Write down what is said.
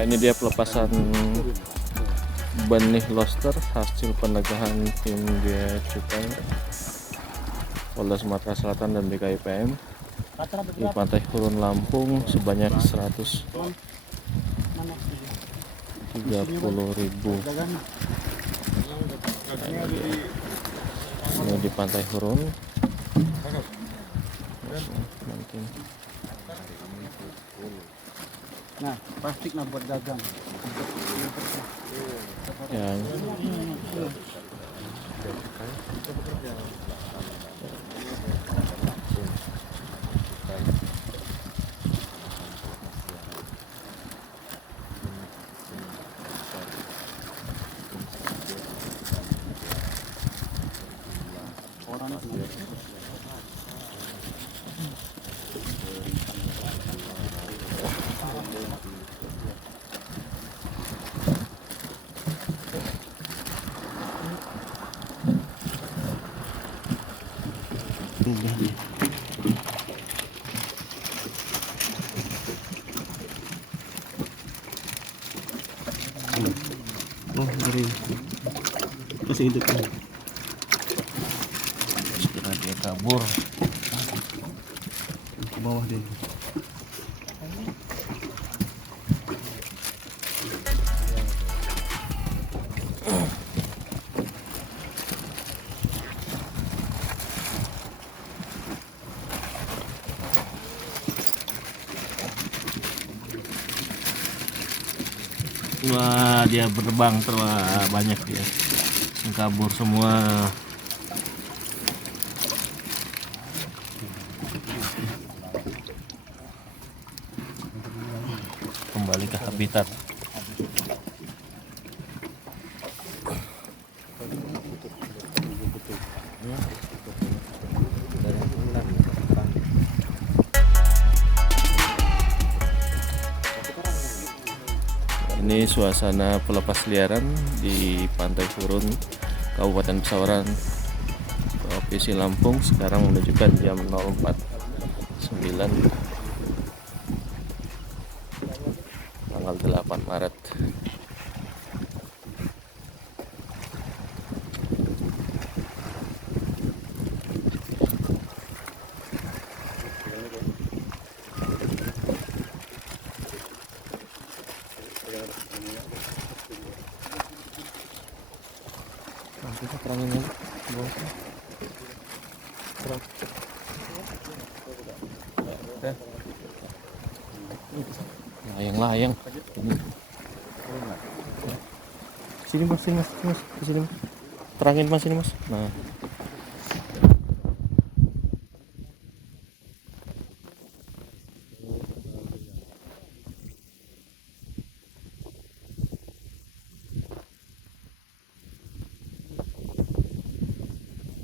Nah, ini dia pelepasan benih lobster hasil pendagangan tim Bea Cukai Polda Sumatera Selatan dan BKIPM di Pantai Hurun Lampung sebanyak 130.000. Ini di Pantai Hurun. Nah, plastik nah buat dagang. Ya. Oh, dari kasih itu kan. Segera dia kabur Ke bawah deh. Wah, dia berbang terlalu banyak dia. Kabur semua. Kembali ke habitat. Ini suasana pelepas liaran di Pantai Hurun, Kabupaten Pesawaran, Provinsi Lampung. Sekarang menunjukkan jam 04.09 tanggal 8 Maret. Nanti kita terangin lagi bawahnya. Terang. Layang-layang. Sini mas, ke sini mas. Terangin mas ini mas. Nah.